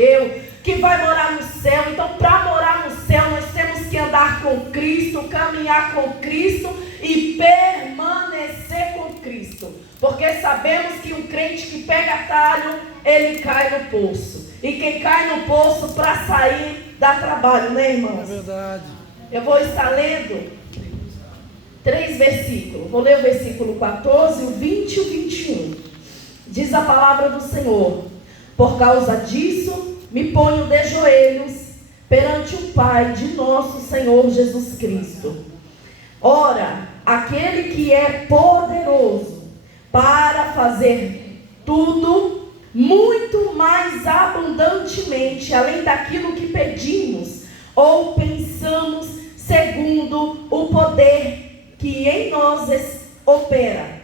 prometeu, que vai morar no céu. Então, para morar no céu, nós temos que andar com Cristo, caminhar com Cristo e permanecer com Cristo. Porque sabemos que um crente que pega atalho, ele cai no poço. E quem cai no poço, para sair, dá trabalho, né, irmãos? É verdade. Eu vou estar lendo 3 versículos. Vou ler o versículo 14, o 20 e o 21. Diz a palavra do Senhor: por causa disso, me ponho de joelhos perante o Pai de nosso Senhor Jesus Cristo. Ora, aquele que é poderoso para fazer tudo muito mais abundantemente, além daquilo que pedimos ou pensamos, segundo o poder que em nós opera.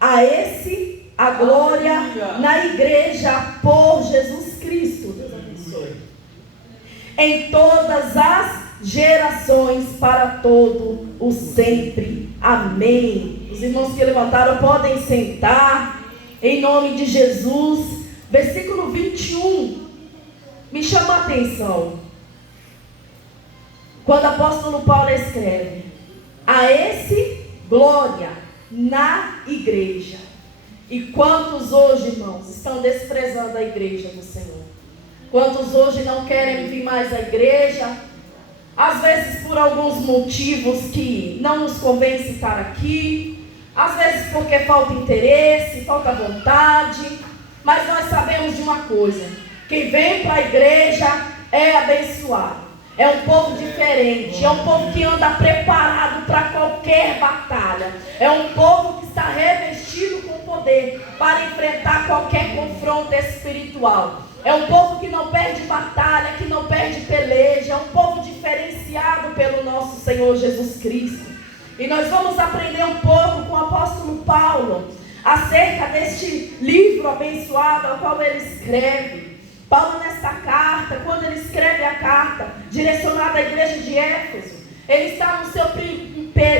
A esse a glória na igreja por Jesus Cristo. Deus abençoe. Em todas as gerações, para todo o sempre. Amém. Os irmãos que levantaram podem sentar, em nome de Jesus. Versículo 21 me chama a atenção. Quando o apóstolo Paulo escreve: a esse glória na igreja. E quantos hoje, irmãos, estão desprezando a igreja do Senhor? Quantos hoje não querem vir mais à igreja? Às vezes por alguns motivos que não nos convence estar aqui. Às vezes porque falta interesse, falta vontade. Mas nós sabemos de uma coisa: quem vem para a igreja é abençoado. É um povo diferente, é um povo que anda preparado para qualquer batalha. É um povo que está revestido com poder para enfrentar qualquer confronto espiritual. É um povo que não perde batalha, que não perde peleja. É um povo diferenciado pelo nosso Senhor Jesus Cristo. E nós vamos aprender um pouco com o apóstolo Paulo acerca deste livro abençoado ao qual ele escreve. Paulo, nesta carta, quando ele escreve a carta direcionada à igreja de Éfeso, ele está no seu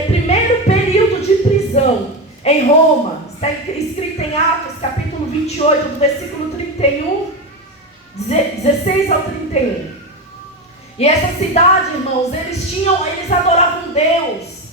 primeiro período de prisão em Roma. Está escrito em Atos, capítulo 28, do versículo 31, 16 ao 31. E essa cidade, irmãos, eles adoravam Deus.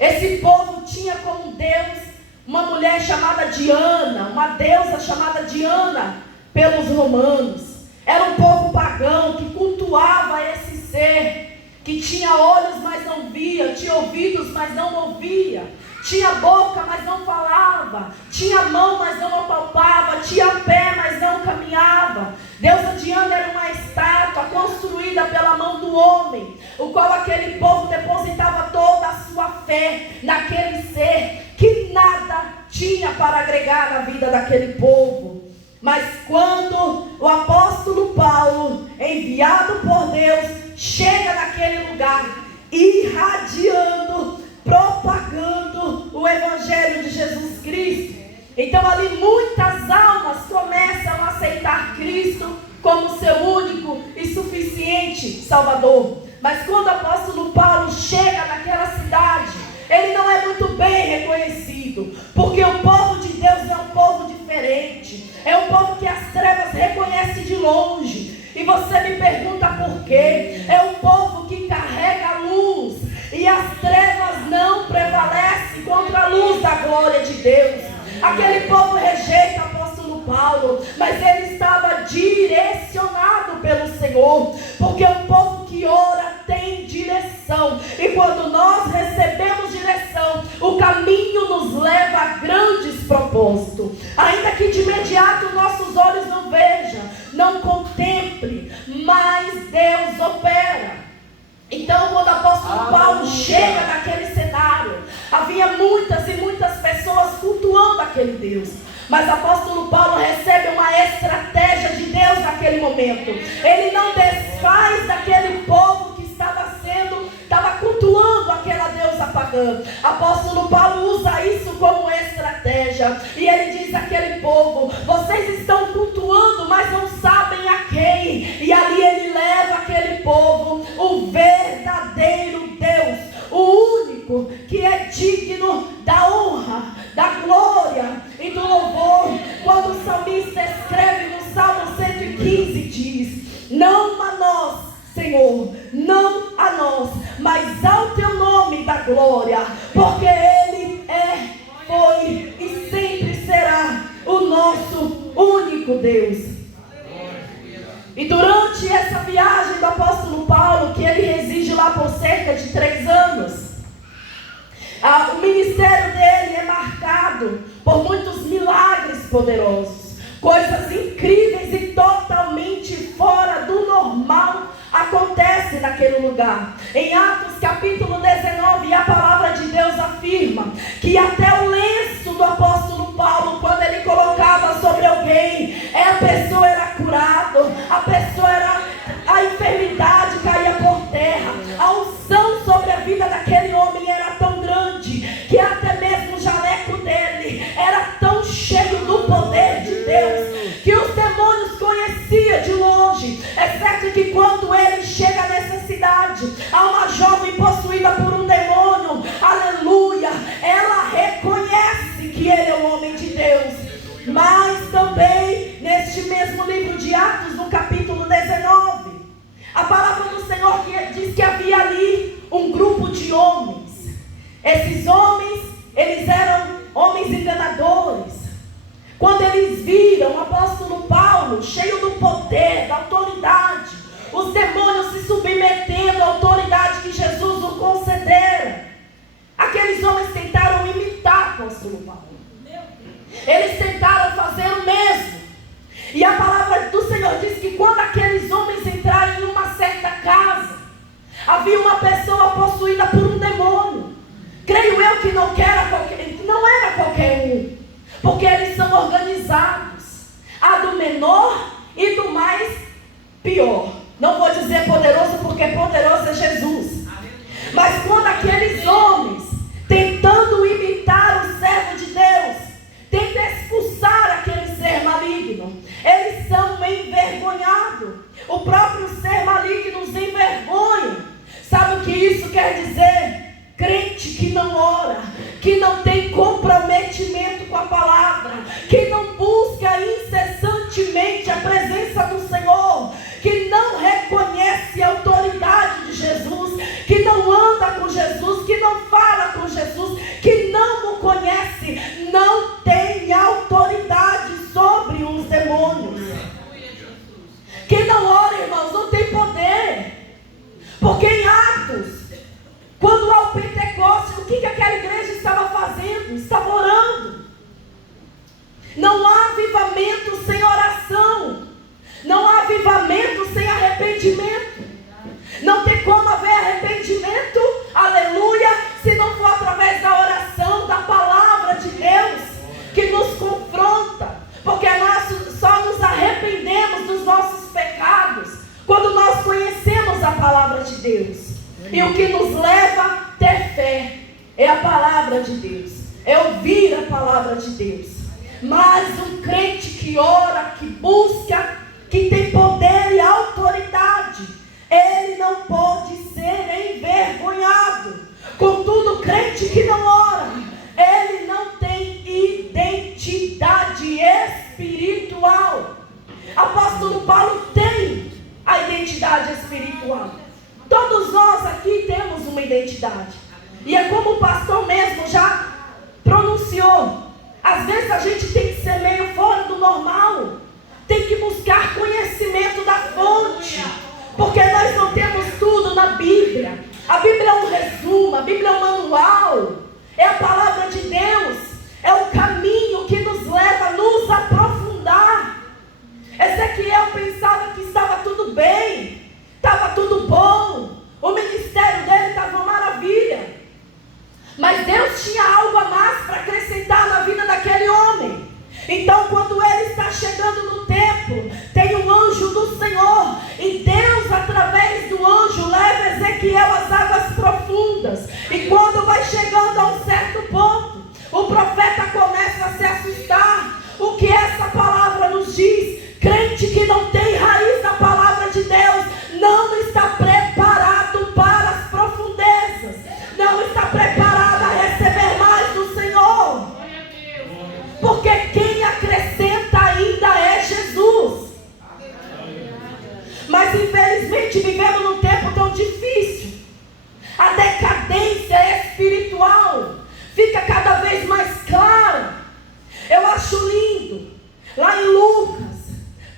Esse povo tinha como Deus uma mulher chamada Diana, uma deusa chamada Diana pelos romanos. Era um povo pagão que cultuava esse ser, que tinha olhos, mas não via, tinha ouvidos, mas não ouvia, tinha boca, mas não falava, tinha mão, mas não apalpava, tinha pé, mas não caminhava. Deusa Diana era uma estátua construída pela mão do homem, o qual aquele povo depositava toda a sua fé naquele ser que nada tinha para agregar na vida daquele povo. Mas quando o apóstolo Paulo, enviado por Deus, chega naquele lugar, irradiando, propagando o evangelho de Jesus Cristo, então ali muitas almas começam a aceitar Cristo como seu único e suficiente Salvador. Mas quando o apóstolo Paulo chega naquela cidade, ele não é muito bem reconhecido, porque o povo de Deus é um povo diferente. É um povo que as trevas reconhecem de longe. E você me pergunta por quê? É um povo que carrega a luz, e as trevas não prevalecem contra a luz da glória de Deus. Aquele povo rejeita o apóstolo Paulo, mas ele estava direcionado pelo Senhor, porque o povo que ora tem direção. E quando nós recebemos direção, o caminho nos leva a grandes propósitos. Ainda que de imediato nossos olhos não vejam, não contemple, mas Deus opera. Então, quando o apóstolo Paulo chega naquele cenário, havia muitas e muitas pessoas cultuando aquele Deus. Mas o apóstolo Paulo recebe uma estratégia de Deus naquele momento. Ele não desfaz daquele povo que estava cultuando aquela deusa pagã. O apóstolo Paulo usa isso como estratégia. E ele diz àquele povo: vocês estão cultuando, mas não sabem a quem. E ali ele leva aquele povo, o verdadeiro Deus, o único que é digno da honra, da glória e do louvor. Quando o salmista escreve no Salmo 115, diz: não a nós, Senhor, não a nós, mas ao teu nome da glória, porque Ele foi e sempre será o nosso único Deus. E durante essa viagem do apóstolo Paulo, que ele reside lá por cerca de 3 anos, o ministério dele é marcado por muitos milagres poderosos, coisas incríveis e totalmente fora do normal acontece naquele lugar. Em Atos capítulo 19, a palavra de Deus afirma que até o lenço do apóstolo Paulo, quando ele colocava sobre alguém, a pessoa era curada, a enfermidade caía por terra. A unção sobre a vida daquele homem era tão grande que até mesmo o jaleco dele era tão cheio do poder de Deus que os demônios conheciam de longe. É certo que quando ele chega nessa cidade, há uma jovem possuída por um demônio, aleluia, ela reconhece que ele é o homem de Deus. Mas também neste mesmo livro de Atos, no capítulo 19, a palavra do Senhor diz que havia ali um grupo de homens. Esses homens, eles eram homens enganadores. Quando eles viram o apóstolo Paulo cheio do poder, da autoridade, os demônios se submetendo à autoridade que Jesus o concedera, aqueles homens tentaram imitar o apóstolo Paulo. Eles tentaram fazer o mesmo. E a palavra do Senhor diz que quando aqueles homens entraram em uma certa casa, havia uma pessoa possuída por um demônio. Creio eu que não era qualquer um, porque eles são organizados. Há do menor e do mais pior. Não vou dizer poderoso, porque poderoso é Jesus. Mas quando aqueles homens, tentando imitar o servo de Deus, tentam expulsar aquele ser maligno, eles são envergonhados. O próprio ser maligno os envergonha. Sabe o que isso quer dizer? Crente que não ora, que não tem comprometimento com a palavra, que não busca incessantemente a presença do Senhor, que não reconhece a autoridade de Jesus, que não anda com Jesus, que não fala com Jesus, que não o conhece, não tem autoridade sobre os demônios. Quem não ora, irmãos, não tem poder. Porque em Atos, quando há o Pentecostes, o que aquela igreja estava fazendo? Estava orando. Não há avivamento sem oração. Não há avivamento sem arrependimento. Não tem como haver arrependimento, aleluia, se não for através da oração, da palavra de Deus, que nos confronta. Porque nós só nos arrependemos dos nossos pecados quando nós conhecemos a palavra de Deus. E o que nos leva a ter fé é a palavra de Deus, é ouvir a palavra de Deus. Mas um crente que ora, que busca, que tem poder e autoridade, ele não pode ser envergonhado. Contudo, o crente que não ora, ele não tem identidade espiritual. Apóstolo Paulo tem a identidade espiritual. Todos nós aqui temos uma identidade. E é como o pastor mesmo já pronunciou. Às vezes a gente tem que ser meio fora do normal. Tem que buscar conhecimento da fonte. Porque nós não temos tudo na Bíblia. A Bíblia é um resumo, a Bíblia é um manual. É a palavra de Deus. É o caminho que nos leva a nos aprofundar. Ezequiel pensava que estava tudo bem. Estava tudo bom, o ministério dele estava uma maravilha, mas Deus tinha algo a mais para acrescentar na vida daquele homem. Então quando ele está chegando no templo, tem um anjo do Senhor, e Deus através do anjo leva Ezequiel às águas profundas. E quando vai chegando a um certo ponto, o profeta começa a se assustar. O que essa palavra nos diz? Crente que não tem raiz na palavra de Deus não está preparado para as profundezas, não está preparado a receber mais do Senhor, porque quem acrescenta ainda é Jesus. Mas infelizmente vivemos num tempo tão difícil. A decadência espiritual fica cada vez mais clara. Eu acho lindo, lá em Lucas,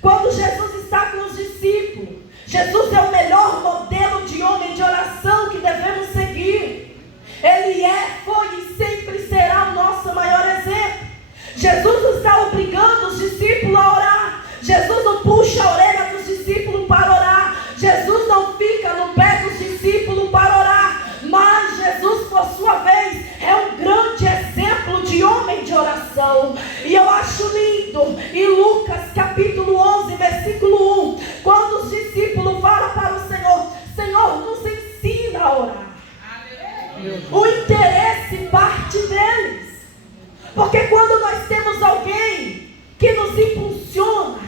quando Jesus está com os discípulos. Jesus é o melhor modelo de homem de oração que devemos seguir. Ele foi e sempre será o nosso maior exemplo. Jesus não está obrigando os discípulos a orar. Jesus não puxa a orelha dos discípulos para orar. Jesus não fica no pé dos discípulos para orar. Mas Jesus, por sua vez, é um grande exemplo de homem de oração. E eu acho lindo, em Lucas capítulo 11, versículo 1, quando os discípulos falam para o Senhor: Senhor, nos ensina a orar. O interesse parte deles. Porque quando nós temos alguém que nos impulsiona,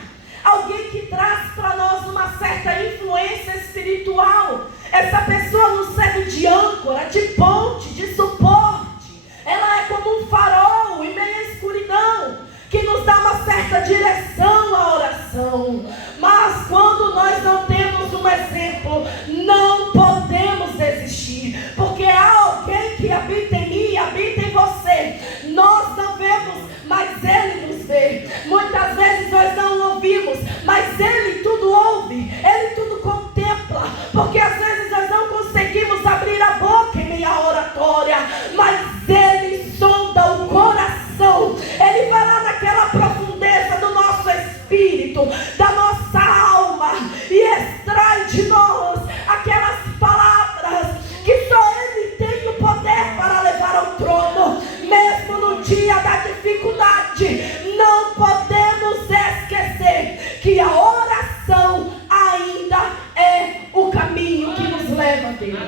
alguém que traz para nós uma certa influência espiritual, essa pessoa nos serve de âncora, de ponte, de suporte. Ela é como um farol em meio à escuridão, que nos dá uma certa direção à oração. Mas quando nós não temos um exemplo, não podemos desistir, porque há alguém que habita em mim e habita em você. Nós não vemos, mas Ele nos vê. Muitas vezes nós não ouvimos, mas Ele tudo ouve, Ele tudo contempla, porque às vezes nós não conseguimos abrir a boca em meia oratória, mas Ele sonda o coração. Ele vai lá naquela profundeza do nosso espírito, da nossa alma, e extrai de nós aquelas palavras que só Ele tem o poder para levar ao trono. Mesmo no dia da dificuldade, não podemos esquecer que a oração ainda é o caminho que nos leva a Deus.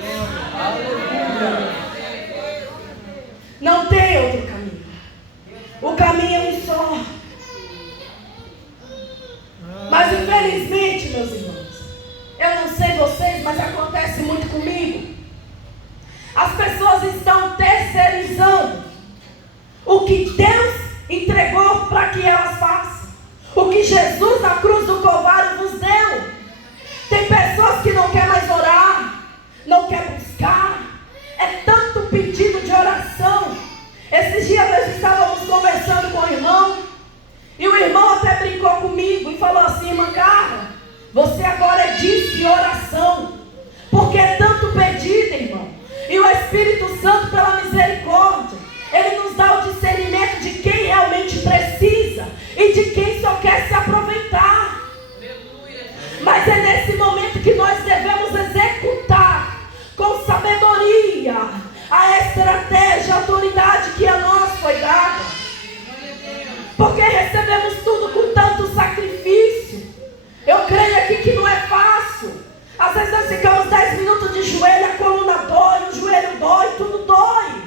Não tem outro caminho. O caminho é um só. Mas infelizmente, meus irmãos, eu não sei vocês, mas acontece muito comigo. As pessoas estão terceirizando o que Deus entregou para que elas façam. O que Jesus na cruz do Calvário nos deu. Tem pessoas que não querem mais orar, não querem buscar. É tanto pedido de oração. Esses dias nós estávamos conversando com o irmão, e o irmão até brincou comigo e falou assim: irmã Carla, você agora é disque oração, porque é tanto pedido, irmão. E o Espírito Santo, pela misericórdia, Ele nos dá o discernimento de quem realmente precisa e de quem só quer se aproveitar. Mas é nesse momento que nós devemos executar com sabedoria a estratégia, a autoridade que a nós foi dada. Porque recebemos tudo com tanto sacrifício. Eu creio aqui que não é fácil. Às vezes nós ficamos 10 minutos de joelho, a coluna dói, o joelho dói, tudo dói.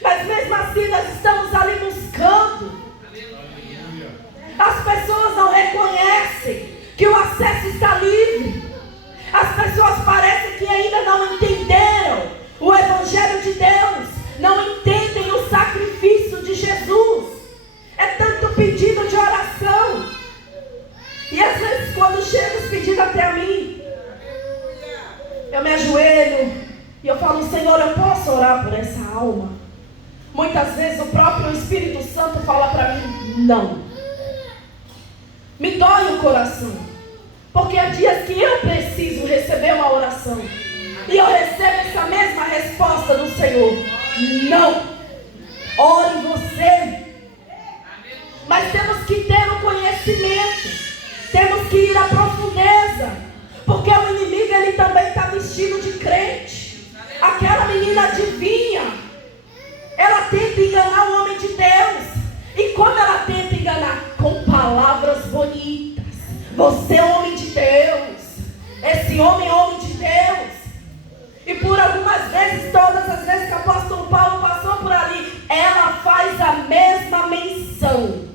Mas mesmo assim nós estamos ali buscando. As pessoas não reconhecem que o acesso está livre. As pessoas parecem que ainda não entenderam o Evangelho de Deus, não entendem o sacrifício de Jesus. É tanto pedido de oração. E às vezes quando chega os pedidos até a mim, eu me ajoelho e eu falo: Senhor, eu posso orar por essa alma? Muitas vezes o próprio Espírito Santo fala para mim: não. Me dói o coração, porque há dias que eu preciso receber uma oração e eu recebo essa mesma resposta do Senhor: não. Ore você. Mas temos que ter o conhecimento, temos que ir à profundeza, porque o inimigo, ele também está vestido de crente. Aquela menina adivinha, ela tenta enganar o homem de Deus. E como ela tenta enganar? Com palavras bonitas. Você é homem de Deus, esse homem é homem de Deus. E por algumas vezes, todas as vezes que o apóstolo Paulo passou por ali, ela faz a mesma menção,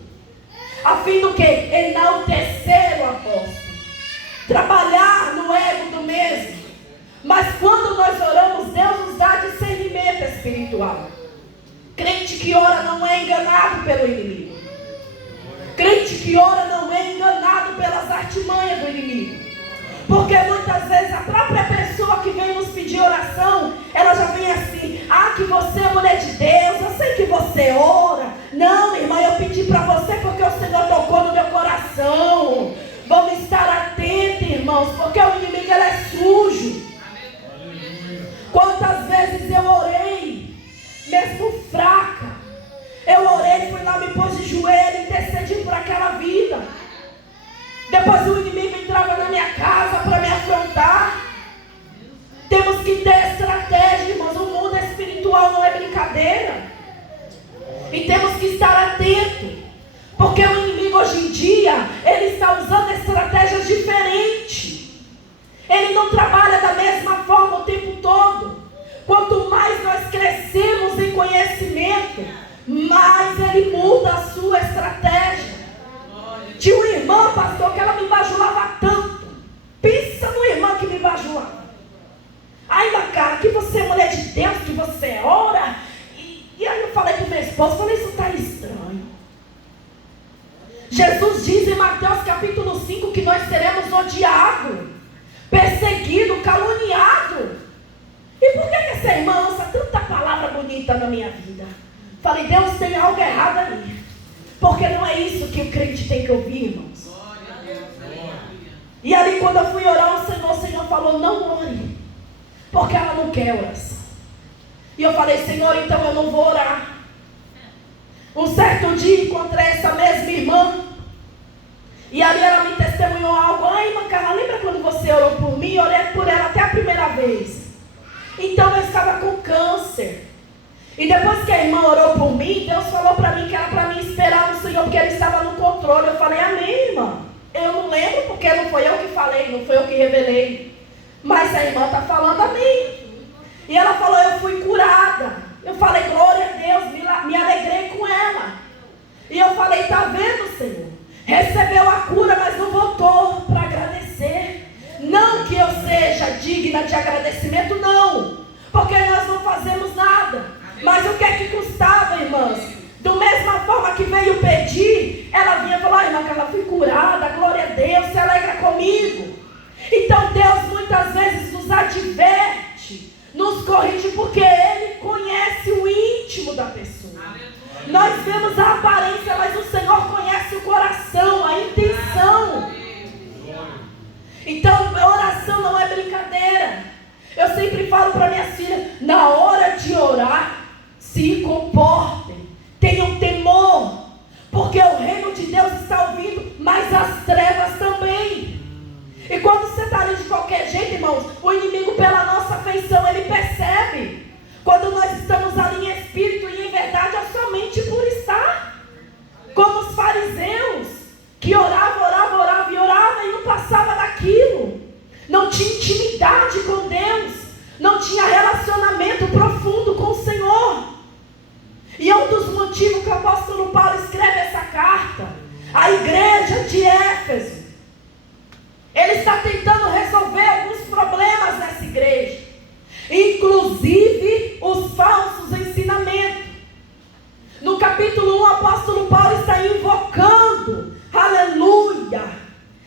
a fim do que? Enaltecer o apóstolo, trabalhar no ego do mesmo. Mas quando nós oramos, Deus nos dá discernimento espiritual. Crente que ora não é enganado pelo inimigo. Crente que ora não é enganado pelas artimanhas do inimigo. Porque muitas vezes a própria pessoa que vem nos pedir oração, ela já vem assim: ah, que você é mulher de Deus, eu sei que você ora. Não, irmã, eu pedi para você porque o Senhor tocou no meu coração. Vamos estar atentos, irmãos, porque o inimigo ele é sujo. Quantas vezes eu orei, mesmo fraca, eu orei, fui lá, me pôs de joelho, intercedi por aquela vida. Depois o inimigo entrava na minha casa para me afrontar. Temos que ter estratégia, irmãos. O mundo espiritual não é brincadeira. E temos que estar atentos. Porque o inimigo hoje em dia, ele está usando estratégias diferentes. Ele não trabalha da mesma forma o tempo todo. Quanto mais nós crescemos em conhecimento, mais ele muda a sua estratégia. Tinha uma irmã, pastor, que ela me bajulava tanto. Pensa no irmão que me bajulava. Ainda, cara, que você é mulher de Deus, que você ora. E aí eu falei para o meu esposo, falei, isso está estranho. Jesus diz em Mateus capítulo 5 que nós seremos odiados, perseguidos, caluniados. E por que essa irmã usa tanta palavra bonita na minha vida? Falei, Deus, tem algo errado ali. Porque não é isso que o crente tem que ouvir, irmãos. E ali quando eu fui orar ao Senhor, o Senhor falou, não ore. Porque ela não quer oração. E eu falei, Senhor, então eu não vou orar. Um certo dia encontrei essa mesma irmã. E ali ela me testemunhou algo. Ai, irmã Carla, lembra quando você orou por mim? Eu orei por ela até a primeira vez. Então eu estava com câncer. E depois que a irmã orou por mim, Deus falou para mim que era para mim esperar no Senhor, porque Ele estava no controle. Eu falei, amém, irmã. Eu não lembro, porque não foi eu que falei, não foi eu que revelei. Mas a irmã está falando a mim. E ela falou, eu fui curada. Eu falei, glória a Deus, me alegrei com ela. E eu falei, está vendo, Senhor? Recebeu a cura, mas não voltou para agradecer. Não que eu seja digna de agradecimento, não. Porque nós não fazemos nada. Mas o que é que custava, irmãs? Da mesma forma que veio pedir, ela vinha e falou, irmã, que ela foi curada, glória a Deus, se alegra comigo. Então Deus muitas vezes nos adverte, nos corrige, porque Ele conhece o íntimo da pessoa. Nós vemos a aparência, mas o Senhor conhece o coração, a intenção. Então oração não é brincadeira. Eu sempre falo para minhas filhas, na hora de orar, se comportem, tenham temor, porque o reino de Deus está ouvindo, mas as trevas também. E quando você está ali de qualquer jeito, irmãos, o inimigo pela nossa afeição, ele percebe. Quando nós estamos ali em espírito e em verdade, é somente por estar. Como os fariseus, que orava e não passava daquilo. Não tinha intimidade com Deus, não tinha relacionamento profundo com o Senhor. E é um dos motivos que o apóstolo Paulo escreve essa carta à igreja de Éfeso. Ele está tentando resolver alguns problemas nessa igreja, inclusive os falsos ensinamentos. No capítulo 1, o apóstolo Paulo está invocando, aleluia,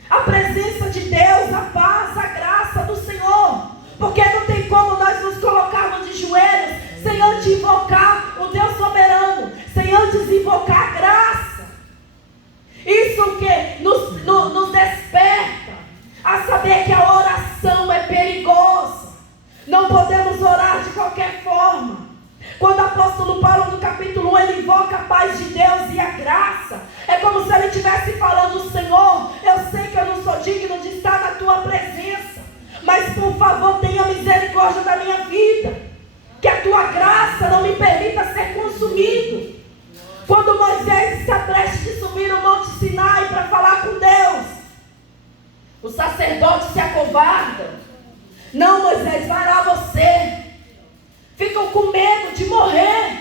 a presença de Deus, a paz, a graça do Senhor. Porque não tem como nós nos colocarmos de joelhos sem antes invocar o Deus soberano, sem antes invocar a graça. Isso que nos desperta a saber que a oração é perigosa. Não podemos orar de qualquer forma. Quando o apóstolo Paulo no capítulo 1 ele invoca a paz de Deus e a graça, é como se ele estivesse falando, Senhor, eu sei que eu não sou digno de estar na tua presença, mas por favor tenha misericórdia da minha vida, que a tua graça não me permita ser consumido. Quando Moisés está prestes a subir o Monte Sinai para falar com Deus, o sacerdote se acovarda. Não, Moisés, vai lá você. Ficam com medo de morrer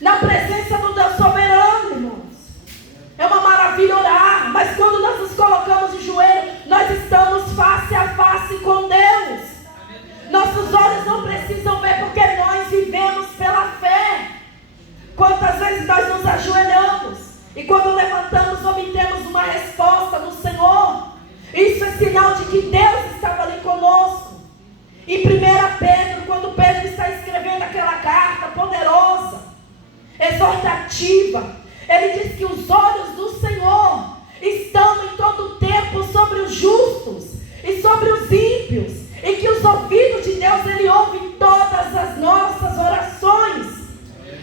na presença do Deus soberano, irmãos. É uma maravilha orar, mas quando nós nos colocamos de joelho, nós estamos face a face com Deus. Nossos olhos não precisam ver, porque nós vivemos pela fé. Quantas vezes nós nos ajoelhamos e quando levantamos obtemos uma resposta do Senhor. Isso é sinal de que Deus estava expectativa. Ele diz que os olhos do Senhor estão em todo o tempo sobre os justos e sobre os ímpios, e que os ouvidos de Deus, Ele ouve todas as nossas orações.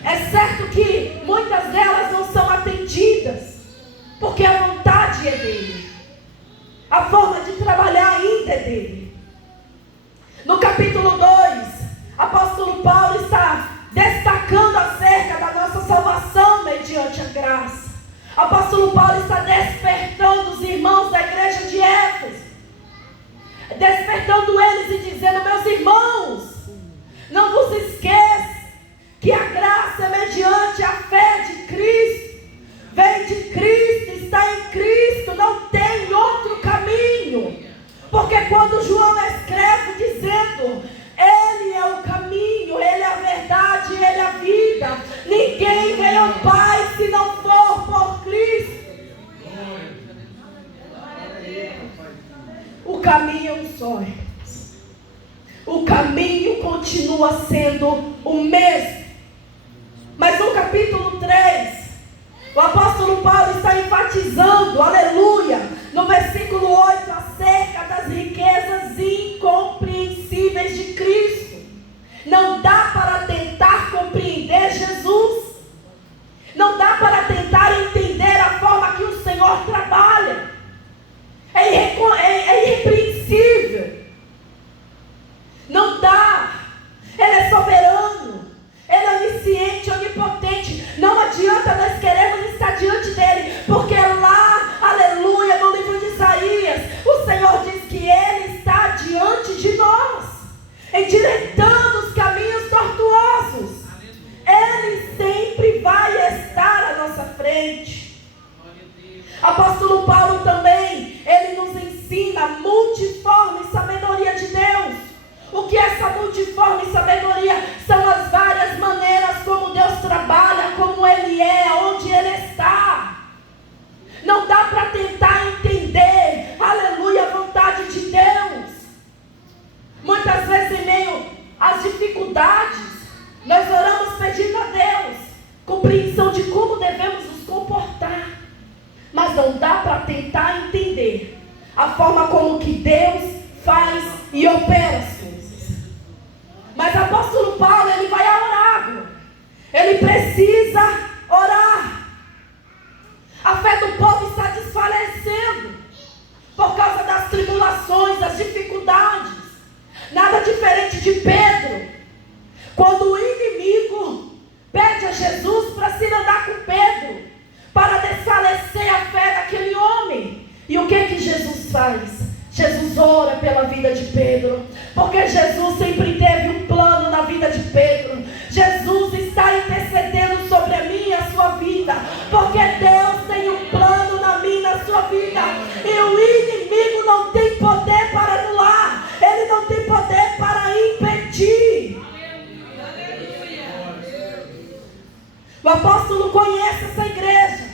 É certo que muitas delas não são atendidas, porque a vontade é dele, a forma de trabalhar ainda é dele. No capítulo 2, apóstolo Paulo está destacando acerca da nossa salvação mediante a graça. Apóstolo Paulo está despertando os irmãos da igreja de Éfeso, despertando eles e dizendo: meus irmãos, não vos esqueça que a graça é mediante a fé de Cristo. Vem de Cristo, está em Cristo, não tem outro caminho. Porque quando João escreve dizendo: Ele é o caminho, Ele é a verdade, Ele é a vida, ninguém vem ao Pai se não for por Cristo. O caminho é um só. O caminho continua sendo o mesmo. Mas no capítulo 3, o apóstolo Paulo está enfatizando, aleluia, no versículo 8, acerca das riquezas incompreensíveis de Cristo. Não dá para tentar compreender Jesus. Não dá para tentar entender a forma que o Senhor trabalha. É irrepreensível. Não dá. Ele é soberano. Ele é onisciente, onipotente. Não adianta nós queremos estar diante dele, porque lá, aleluia, no livro de Isaías, o Senhor diz que Ele está diante de nós, endireitando os caminhos tortuosos. Ele sempre vai estar à nossa frente. Apóstolo Paulo também, ele nos ensina a multiforme sabedoria de Deus. O que é essa multiforme sabedoria? São as várias maneiras como Deus trabalha, como Ele é, onde Ele está. Não dá para tentar entender, aleluia, a vontade de Deus. Muitas vezes em meio às dificuldades, nós oramos pedindo a Deus compreensão de como devemos nos comportar. Mas não dá para tentar entender a forma como que Deus faz e opera as coisas. Mas o apóstolo Paulo, ele vai orar agora. Ele precisa orar. A fé do povo está desfalecendo por causa das tribulações, das dificuldades. Nada diferente de Pedro, quando o inimigo pede a Jesus para se andar com Pedro, para desfalecer a fé daquele homem. E o que Jesus faz? Jesus ora pela vida de Pedro, porque Jesus sempre teve um plano na vida de Pedro. Jesus está intercedendo sobre a minha e a sua vida, porque Deus tem um plano na minha e na sua vida, e o inimigo não tem poder para anular, ele não tem poder para impedir. O apóstolo conhece essa igreja,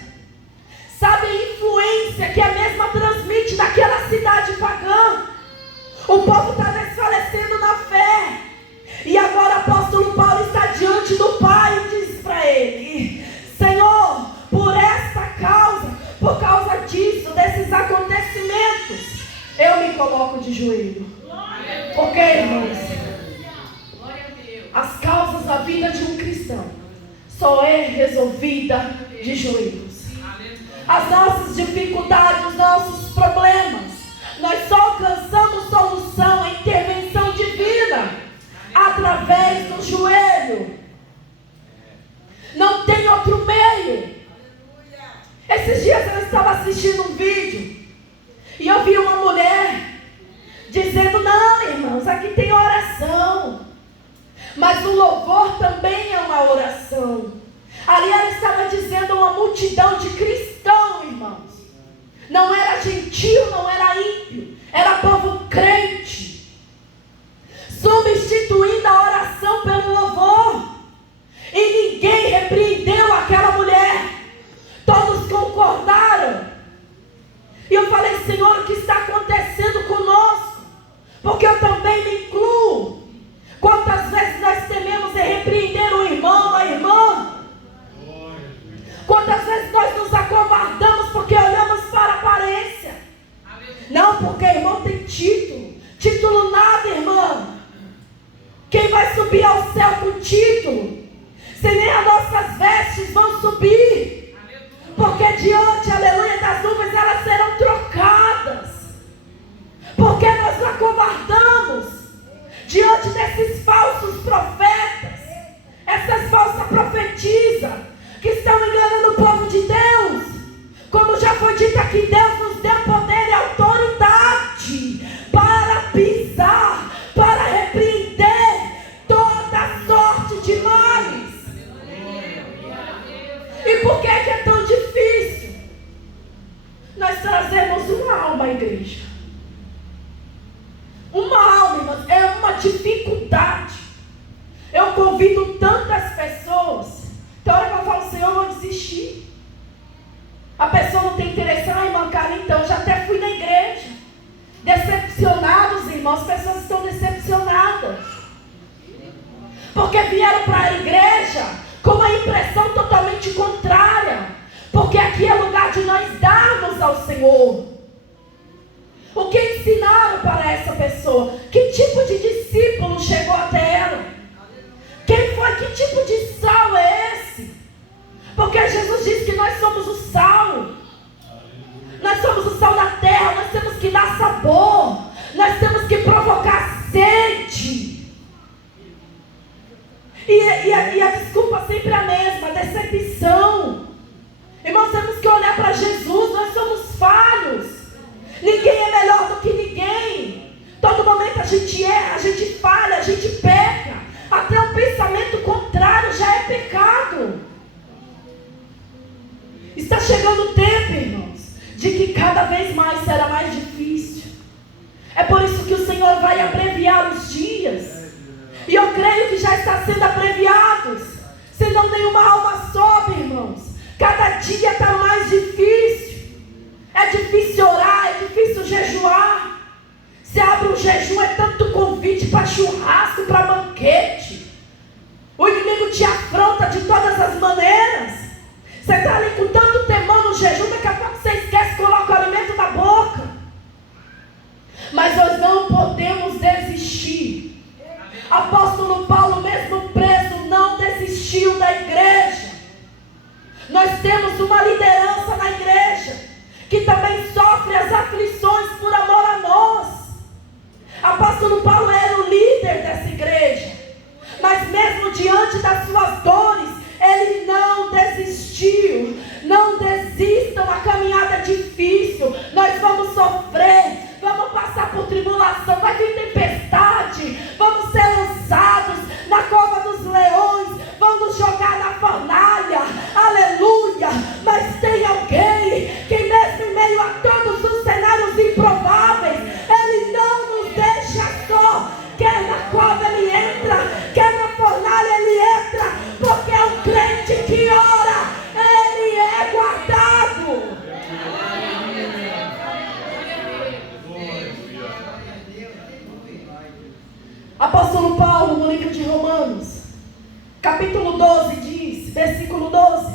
sabe a influência que a mesma transmite naquela cidade pagã. O povo está desfalecendo na fé. E agora o apóstolo Paulo está diante do Pai e diz para ele: Senhor, por esta causa, por causa disso, desses acontecimentos, eu me coloco de joelho. Porque, irmãos, as causas da vida de um cristão só é resolvida de joelhos. As nossas dificuldades, os nossos problemas, nós só alcançamos solução, a intervenção divina, através do joelho. Não tem outro meio. Esses dias eu estava assistindo um vídeo e eu vi uma mulher dizendo: não, irmãos, aqui tem oração, mas o louvor também é uma oração. Ali ela estava dizendo a uma multidão de cristãos, irmãos. Não era gentil, não era ímpio, era povo crente, substituindo a oração pelo louvor. E ninguém repreendeu aquela mulher, todos concordaram. E eu falei: Senhor, o que está acontecendo conosco? Porque eu também me incluo. Quantas vezes nós tememos em repreender o irmão, a irmã? título, se nem as nossas vestes vão subir, porque diante, aleluia, das nuvens elas serão trocadas, porque nós nos acovardamos diante desses falsos profetas, essas falsas profetisas que estão enganando o povo de Deus. Como já foi dito aqui, Deus nos deu poder e autoridade para pisar, para repreender toda sorte de males. E por que é tão difícil nós trazemos uma alma à igreja? Uma alma, irmãos, é uma dificuldade. Eu convido tantas pessoas, tem hora que eu falo, Senhor, eu vou desistir. A pessoa não tem interesse, irmã Carla, então, já até fui na igreja. Decepcionados, irmãos, as pessoas estão decepcionadas. Porque vieram para a igreja com uma impressão totalmente contrária. Porque aqui é lugar de nós darmos ao Senhor. O que ensinaram para essa pessoa? Que tipo de discípulo chegou até ela? Quem foi? Que tipo de sal é esse? Porque Jesus disse que nós somos o sal. Nós somos o sal da terra. Nós temos que dar sabor. Nós temos que provocar sede. E a desculpa sempre é a mesma, a decepção. Irmãos, temos que olhar para Jesus. Nós somos falhos. Ninguém é melhor do que ninguém. Todo momento a gente erra, a gente falha, a gente peca. Até um pensamento contrário já é pecado. Está chegando o tempo, irmãos, de que cada vez mais será mais difícil. É por isso que o Senhor vai abreviar os dias. E eu creio que já está sendo abreviados. Senão nenhuma alma sobe, irmãos. Cada dia está mais difícil. É difícil orar, é difícil jejuar. Se abre um jejum, é tanto convite para churrasco, para banquete. O inimigo te afronta de todas as maneiras. Você está ali com tanto temor no jejum, daqui a pouco você esquece, coloca o alimento na boca. Mas nós não podemos desistir. Apóstolo Paulo, mesmo preso, não desistiu da igreja. Nós temos uma liderança na igreja que também sofre as aflições por amor a nós. Apóstolo Paulo era o líder dessa igreja, mas mesmo diante das suas dores, ele não desistiu. Não desistam, a caminhada é difícil. Nós vamos sofrer, vamos passar por tribulação, vai vir tempestade, vamos ser lançados na cova dos leões, vamos jogar na fornalha, aleluia. Mas tem alguém que mesmo em meio a todos os cenários improváveis, ele não nos deixa só. Quer na cova ele entra, quer na fornalha ele entra, porque é um crente que ora, ele é guardado. Apóstolo Paulo, no livro de Romanos, capítulo 12, diz, versículo 12: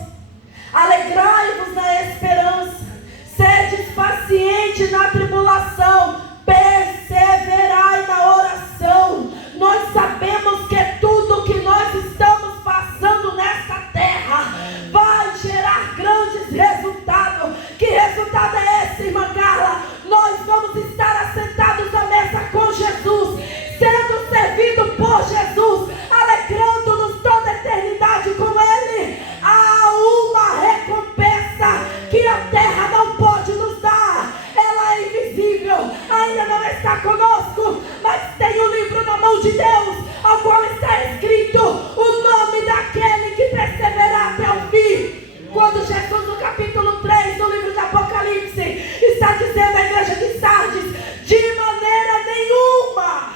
alegrai-vos na esperança, sedes pacientes na tribulação, perseverai na oração. Nós sabemos que tudo que nós estamos passando nessa terra vai gerar grandes resultados. Que resultado é esse, irmã Carla? Nós vamos estar assentados à mesa com Jesus, sendo servido por Jesus, alegrando-nos toda a eternidade com Ele. Há uma recompensa que a terra não pode nos dar. Ela é invisível, ainda não está conosco, mas tem um livro na mão de Deus, ao qual está escrito o nome daquele que perseverar até o fim. Quando Jesus, no capítulo 3 do livro de Apocalipse, está dizendo à igreja de Sardes: de maneira nenhuma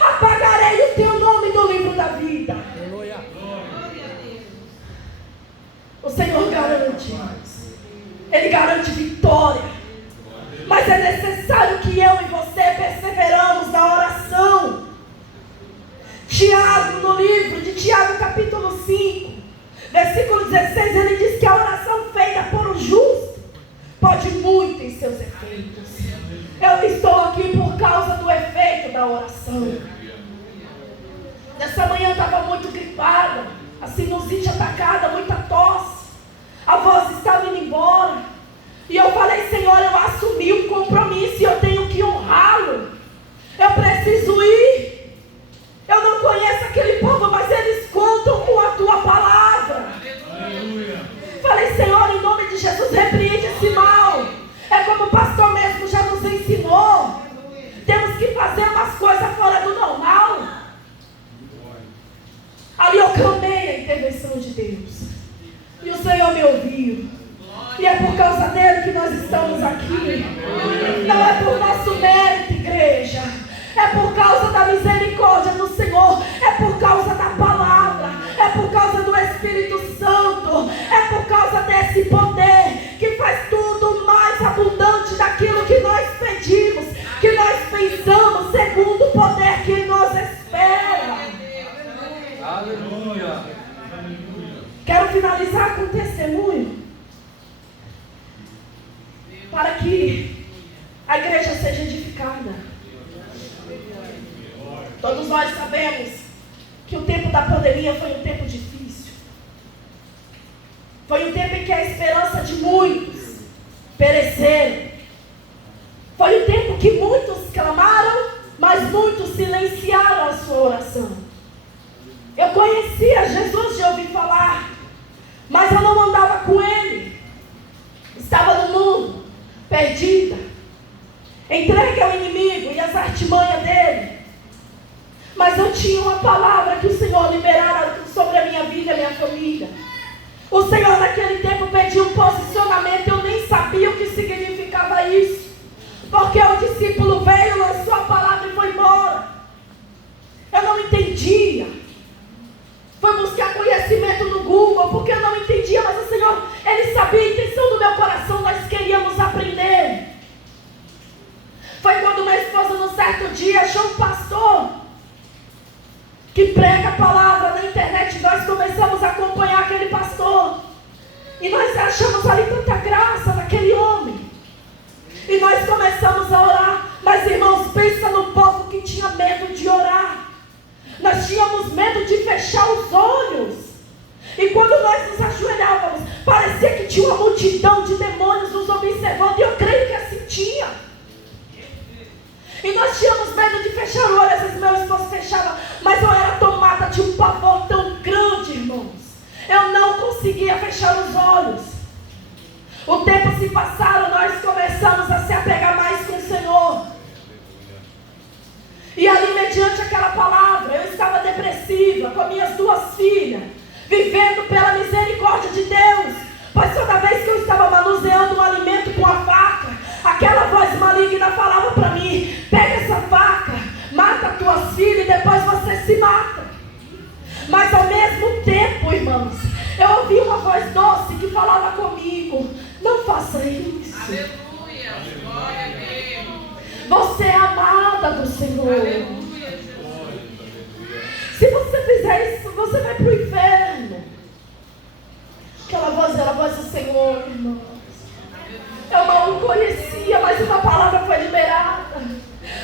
apagarei o teu nome do livro da vida. O Senhor garante, Ele garante vitória. Mas é necessário que eu e você perseveramos na oração. Tiago, no livro de Tiago, capítulo 5, versículo 16, ele diz que a oração feita por um justo pode muito em seus efeitos. Eu estou aqui por causa do efeito da oração. Nessa manhã eu estava muito gripada. fazendo as coisas fora do normal. Ali eu clamei a intervenção de Deus. E o Senhor me ouviu. E é por causa dele que nós estamos aqui. Não é por nosso mérito, igreja. É por causa da misericórdia do Senhor. É por causa da palavra. É por causa do Espírito Santo. É por causa desse poder que faz tudo mais abundante daquilo que nós pedimos, que nós pensamos, segundo o poder que nos espera. Aleluia. Quero finalizar com um testemunho, para que a igreja seja edificada. Todos nós sabemos que o tempo da pandemia foi um tempo difícil. Foi um tempo em que a esperança de muitos pereceram. Foi um tempo que muitos clamaram, mas muitos silenciaram a sua oração. Eu conhecia Jesus de ouvir falar, mas eu não andava com ele. Estava no mundo, perdida, entregue ao inimigo e às artimanhas dele. Mas eu tinha uma palavra que o Senhor liberara sobre a minha vida e a minha família. O Senhor naquele tempo pediu um posicionamento, eu nem sabia o que significava isso. Porque o discípulo veio, lançou a palavra e foi embora. Eu não entendia. Foi buscar conhecimento no Google, porque eu não entendia, mas o Senhor, Ele sabia a intenção do meu coração, nós queríamos aprender. Foi quando minha esposa, num certo dia, achou um pastor que prega a palavra na internet. Nós começamos a acompanhar aquele pastor. E nós achamos ali tanta graça naquele homem. E nós começamos a orar. Mas, irmãos, pensa no povo que tinha medo de orar. Nós tínhamos medo de fechar os olhos. E quando nós nos ajoelhávamos, parecia que tinha uma multidão de demônios nos observando. E eu creio que assim tinha. E nós tínhamos medo de fechar o olho. Às vezes meu esposo fechava, mas eu era tomada de um pavor tão grande, irmãos. Eu não conseguia fechar os olhos. O tempo se passaram, nós começamos a se apegar mais com o Senhor. E ali, mediante aquela palavra, eu estava depressiva com minhas duas filhas, vivendo pela misericórdia de Deus. Pois toda vez que eu estava manuseando um alimento com a faca, aquela voz maligna falava para mim: pega essa faca, mata as tuas filhas e depois você se mata. Mas ao mesmo tempo, irmãos, eu ouvi uma voz doce que falava comigo: não faça isso. Aleluia, glória a Deus. Você é amada do Senhor. Aleluia, se você fizer isso, você vai para o inferno. Aquela voz era a voz do Senhor, irmãos. Eu não o conhecia, mas uma palavra foi liberada.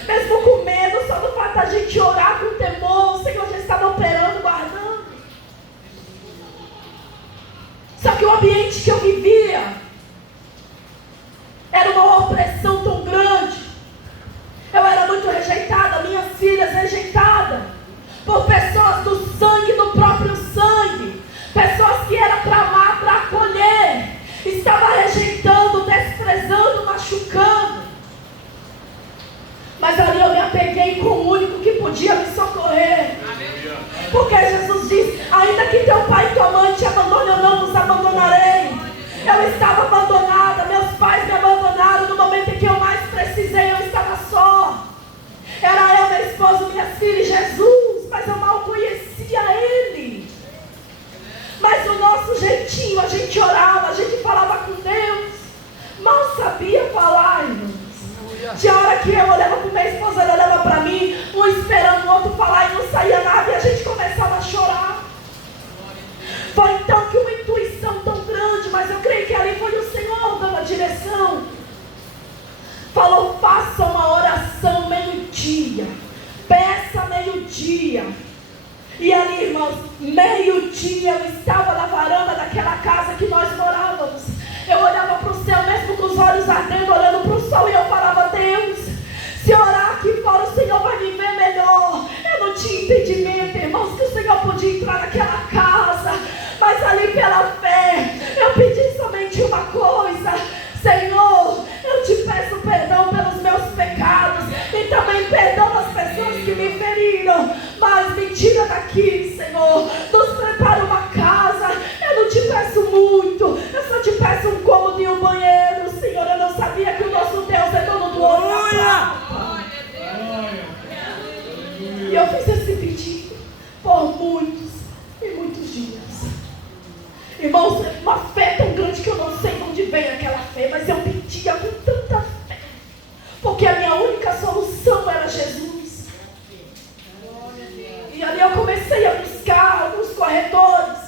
Mesmo com medo, só do fato da gente orar com temor, o Senhor já estava operando, guardando. Só que o ambiente que eu vivia era uma opressão tão grande. Eu era muito rejeitada, minhas filhas rejeitadas por pessoas do sangue, do próprio sangue. Pessoas que era para amar, para acolher. Estava rejeitando, desprezando, machucando. Mas ali eu me apeguei com o único que podia me socorrer. Porque Jesus disse: ainda que teu pai e tua mãe te abandonem, eu não vos abandonarei. Eu estava abandonada, meus pais me abandonaram no momento em que eu mais precisei, eu estava só. Era eu, meu esposo, minhas filhas e Jesus, mas eu mal conhecia Ele. Mas o nosso jeitinho, a gente orava, a gente falava com Deus, mal sabia falar, irmãos. Tinha hora que eu olhava para minha esposa, ela olhava para mim, um esperando o outro falar e não saía nada, e a gente começava a chorar. Foi então que uma intuição tão grande, mas eu creio que ali foi o Senhor dando a direção. Falou: faça uma oração meio-dia, peça meio-dia. E ali, irmãos, meio-dia eu estava na varanda daquela casa que nós morávamos. Eu olhava para o céu, mesmo com os olhos ardendo, olhando para o sol, e eu falava: Deus, se orar aqui fora, o Senhor vai me ver melhor. Eu não tinha entendimento, irmãos, que o Senhor podia entrar naquela casa. Mas ali pela fé, eu pedi somente uma coisa: Senhor, eu te peço perdão pelos meus pecados e também perdão as E eu fiz esse pedido por muitos e muitos dias. Irmãos, uma fé tão grande que eu não sei de onde vem aquela fé, mas eu pedia com tanta fé, porque a minha única solução era Jesus. E ali eu comecei a buscar alguns corretores.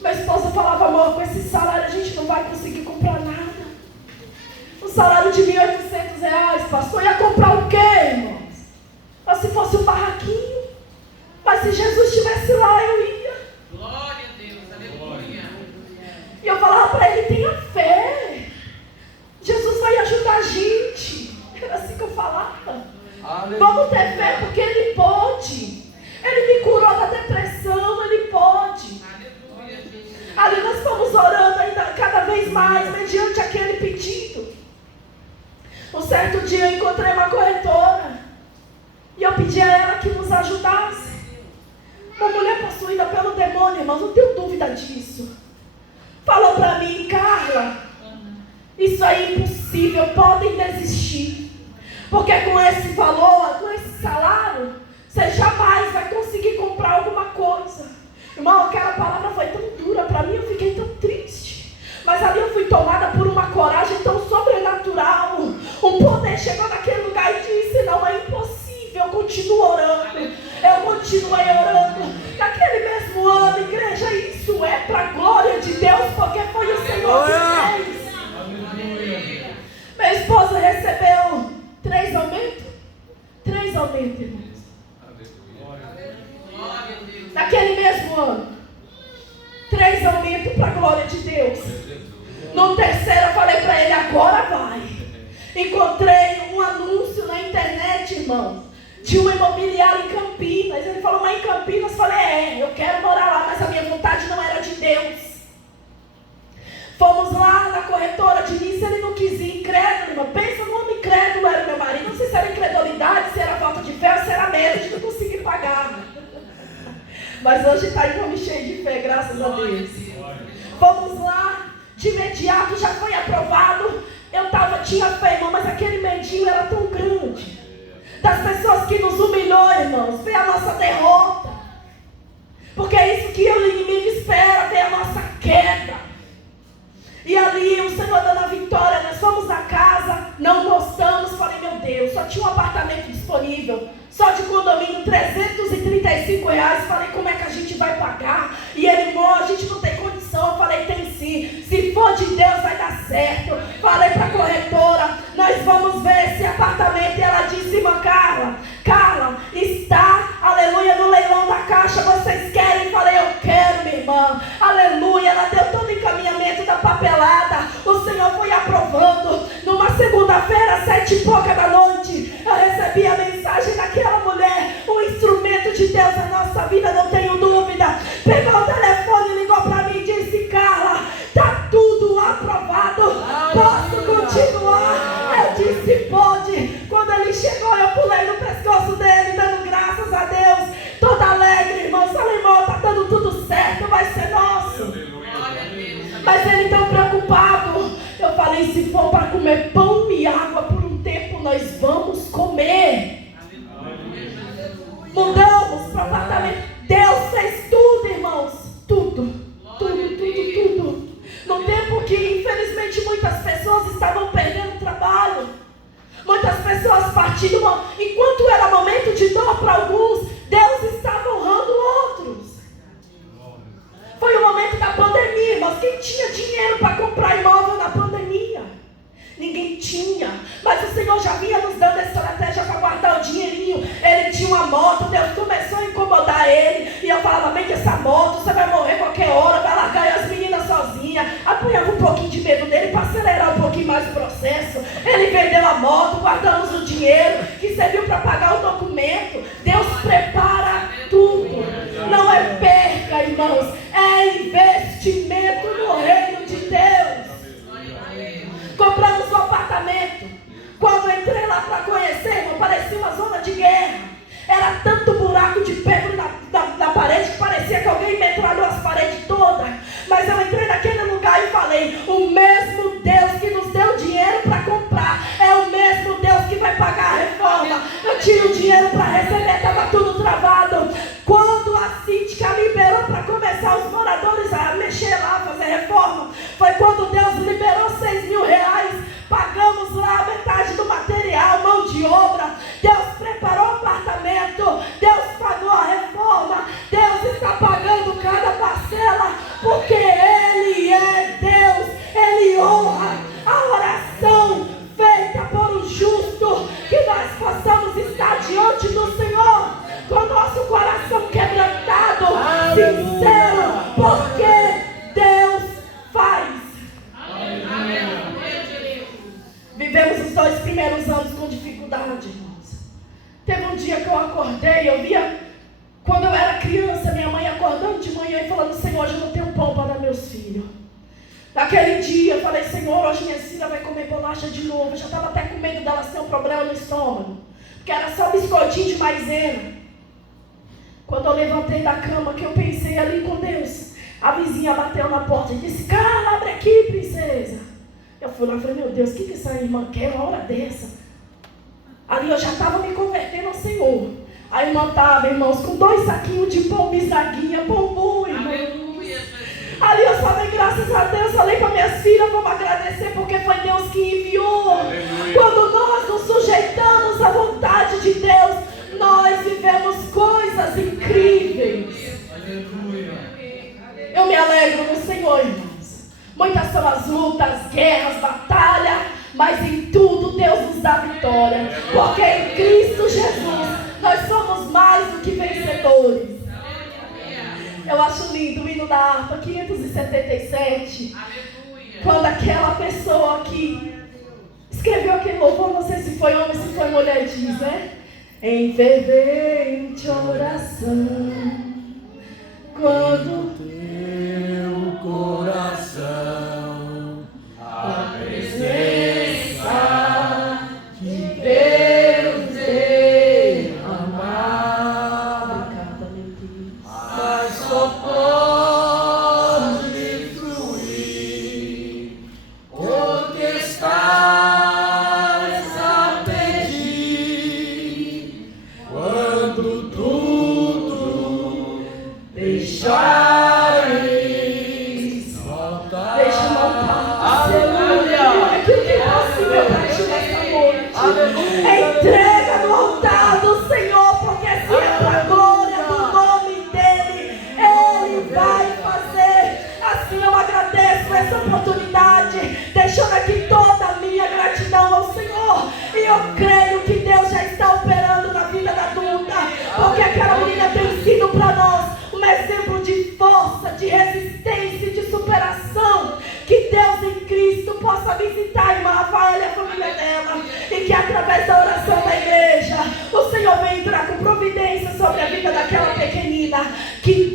Minha esposa falava: amor, com esse salário a gente não vai conseguir comprar nada. Um salário de R$1.800, pastor, ia comprar o quê, irmãos? Mas se fosse um barraquinho. Mas se Jesus estivesse lá, eu ia. Glória a Deus, aleluia. E eu falava para ele: tenha fé. Jesus vai ajudar a gente. Era assim que eu falava. Aleluia. Vamos ter fé porque Ele pode. Ele me curou da depressão, Ele pode. Aleluia. Ali nós estamos orando ainda cada vez mais, mediante aquele pedido. Um certo dia eu encontrei uma corretora. E eu pedi a ela que nos ajudasse. Uma mulher possuída pelo demônio, irmãos, não tenho dúvida disso. Falou para mim: Carla, isso aí é impossível, podem desistir. Porque com esse valor, com esse salário, você jamais vai conseguir comprar alguma coisa. Irmão, aquela palavra foi tão dura para mim, eu fiquei tão triste. Mas ali eu fui tomada por uma coragem tão sobrenatural. Um poder chegou naquele lugar e disse: não, é impossível, eu continuo orando. Eu continuei orando. Naquele mesmo ano, igreja, isso é para a glória de Deus, porque foi o Senhor que fez. Minha esposa recebeu 3 aumentos. 3 aumentos, irmãos. Naquele mesmo ano. 3 aumentos para a glória de Deus. No terceiro eu falei para ele: agora vai. Encontrei um anúncio na internet, irmão, de um imobiliário em Campinas. Ele falou: mas em Campinas? Eu falei: eu quero morar lá, mas a minha vontade não era de Deus. Fomos lá na corretora, de início ele não quis ir, incrédulo, irmão. Pensa no homem incrédulo, era meu marido. Não sei se era incredulidade, se era falta de fé, ou se era medo de não conseguir pagar. Mas hoje está em nome cheio de fé, graças a Deus. Fomos lá, de imediato já foi aprovado. Eu tinha fé, irmão, mas aquele medinho era tão grande. Das pessoas que nos humilhou, irmãos, ver a nossa derrota. Porque é isso que o inimigo espera, ver a nossa queda. E ali o Senhor dando a vitória, nós fomos à casa, não gostamos, falei: meu Deus, só tinha um apartamento disponível, só de condomínio, R$335, falei: como é que a gente vai pagar? E ele: a gente não tem condição. Eu falei: tem sim, se for de Deus vai dar certo. Falei para a corretora: nós vamos ver esse apartamento. E ela disse: irmã Carla, está, aleluia, no leilão da Caixa, vocês querem? Falei: eu quero, minha irmã, aleluia. Ela deu todo o encaminhamento da papelada, o Senhor foi aprovando. Numa segunda-feira, 7h pouca, eu recebi a mensagem daquela mulher, um instrumento de Deus na nossa vida, não tenho dúvida. Pegou o telefone e ligou para mim e disse: Carla, está tudo aprovado, posso continuar? Eu disse: pode. Quando ele chegou, eu pulei no pescoço dele, dando graças a Deus, toda alegre, irmão. Falei: irmão, está dando tudo certo, vai ser nosso. Mas ele tão preocupado. Eu falei: se for para comer pão e água por um tempo, nós vamos comer. Mudamos para o apartamento. Deus fez tudo, irmãos. Tudo. No tempo que, infelizmente, muitas pessoas estavam perdendo trabalho. Muitas pessoas partindo. Enquanto era momento de dor para alguns, Deus estava honrando outros. Foi o momento da pandemia, irmãos. Quem tinha dinheiro para comprar imóvel na pandemia? Ninguém tinha. Mas o Senhor já vinha nos dando estratégia para guardar o dinheirinho. Ele tinha uma moto, Deus começou a incomodar ele. E eu falava: vende essa moto, você vai morrer qualquer hora, vai largar as meninas sozinhas. Apanhava um pouquinho de medo dele para acelerar um pouquinho mais o processo. Ele vendeu a moto, guardamos o dinheiro que serviu para pagar o documento. Deus prepara tudo. Não é perca, irmãos, é investimento no reino de Deus. Compramos um apartamento. Quando eu entrei lá para conhecer, irmão, parecia uma zona de guerra. Era tanto buraco de pedra na parede que parecia que alguém metralhou as paredes todas. Mas eu entrei naquele lugar e falei: o mesmo Deus que nos deu dinheiro para comprar é o mesmo Deus que vai pagar a reforma. Eu tiro o dinheiro para receber estava tudo travado. Quando a síndica liberou para começar os moradores a mexer lá, fazer reforma, foi quando Deus liberou 6 mil reais. Pagamos lá a metade do material, mão de obra. Deus preparou o apartamento. Deus pagou a reforma. Deus está pagando cada parcela, porque Ele é Deus. Ele honra a oração feita por um justo. Que nós possamos estar diante do Senhor com o nosso coração quebrantado, sincero, porque Deus faz. Vivemos os 2 primeiros anos com dificuldade, irmãos. Teve um dia que eu acordei, eu via, quando eu era criança, minha mãe acordando de manhã e falando: Senhor, hoje eu não tenho pão para dar meus filhos. Naquele dia eu falei: Senhor, hoje minha filha vai comer bolacha de novo. Eu já estava até com medo dela ter um problema no estômago, porque era só biscoitinho de maisena. Quando eu levantei da cama, que eu pensei ali com Deus, a vizinha bateu na porta e disse: Cala, abre aqui, princesa. Eu fui lá e falei: meu Deus, o que essa irmã quer uma hora dessa? Ali eu já estava me convertendo ao Senhor. A irmã estava, irmãos, com 2 saquinhos de pão bisnaguinha, pão bom, irmão. Aleluia. Ali eu falei: graças a Deus. Falei para minhas filhas: vamos agradecer, porque foi Deus que enviou. Aleluia. Quando nós nos sujeitamos à vontade de Deus, nós vivemos coisas incríveis. Aleluia. Eu me alegro no Senhor, irmãos. Muitas são as lutas, guerras, batalhas, mas em tudo Deus nos dá vitória, porque em Cristo Jesus nós somos mais do que vencedores. Eu acho lindo o hino da harpa 577. Quando aquela pessoa que escreveu aquele louvor, não sei se foi homem, se foi mulher, diz, né? Em fervente oração, quando teu coração a presença de Deus derramar, mas só pode fluir onde estás a pedir, quando tudo deixares voltar. Deixa voltar. Aleluia. Aquilo que é possível para ti nessa noite. Aleluia. Entrega no altar do Senhor, porque se é para a glória do nome dEle, Ele vai fazer. Assim eu agradeço essa oportunidade, deixando aqui toda a minha gratidão ao Senhor. E eu creio que Deus já está operando na vida da Duda, porque aquela menina tem sido para nós um exemplo de força, de resistência e de superação. Que Deus em Cristo possa visitar a irmã Rafaela e a família dela, e que através da oração da igreja o Senhor venha entrar com providência sobre a vida daquela pequenina. Que